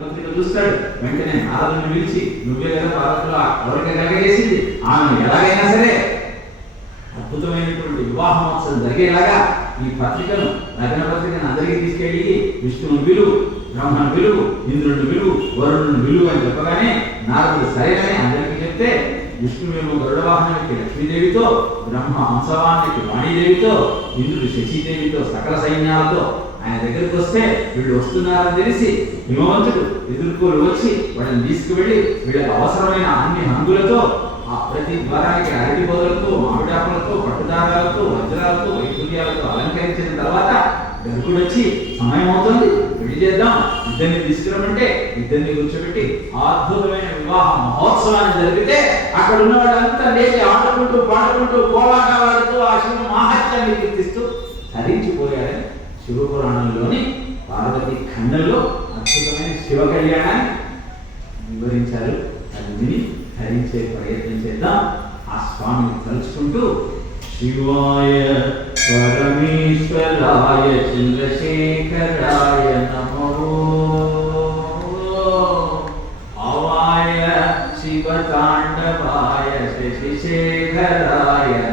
పత్రిక చూస్తాడు వెంటనే నారదుని పిలిచి నువ్వే కదా పార్వతిలో ఎవరికైనా కలగజేసింది ఆమె ఎలాగైనా సరే. అద్భుతమైనటువంటి వివాహ మహోత్సవం జరిగేలాగా ఈ పత్రికను నగన పత్రికను అందరికీ తీసుకెళ్ళి విష్ణువుని విలువు బ్రహ్మను విలువు ఇంద్రుని విలువు వరుణుని విలువు అని చెప్పగానే నారదుడు సరేనని అందరికీ చెప్తే విష్ణువేమో గరుడ వాహనానికి లక్ష్మీదేవితో బ్రహ్మ హంసవానికి వాణీదేవితో ఇంద్రుడు శశిదేవితో సకల సైన్యాలతో ఆయన దగ్గరికి వస్తే వీళ్ళు వస్తున్నారని తెలిసి హిమవంతుడు ఎదుర్కోలు వచ్చి వాళ్ళని తీసుకువెళ్ళి వీళ్ళకి అవసరమైన అన్ని హంగులతో ఆ ప్రతి ద్వారానికి అరటి బదులతో మామిడాకులతో పట్టుదారాలతో వజ్రాలతో వైద్యులతో అలంకరించిన తర్వాత గరుకుడు వచ్చి సమయం అవుతుంది పెళ్ళి చేద్దాం ఇద్దరిని తీసుకురమంటే ఇద్దరిని కూర్చోబెట్టి ఆ అద్భుతమైన వివాహ మహోత్సవాన్ని జరిగితే అక్కడ ఉన్న వాళ్ళంతా లేచి ఆడుకుంటూ పాడుకుంటూ కోలాటాలాడుతూ ఆ శివ మాహాత్యాన్ని కీర్తిస్తూ ధరించిపోయారని శివపురాణంలోని పార్వతి ఖండంలో అద్భుతమైన శివ కళ్యాణాన్ని వివరించారు. అన్నిని ధరించే ప్రయత్నం చేద్దాం. ఆ స్వామిని తలుచుకుంటూ శివాయ పరమేశ్వరాయ చంద్రశేఖర शिवकाण्डभाय शिशेखराय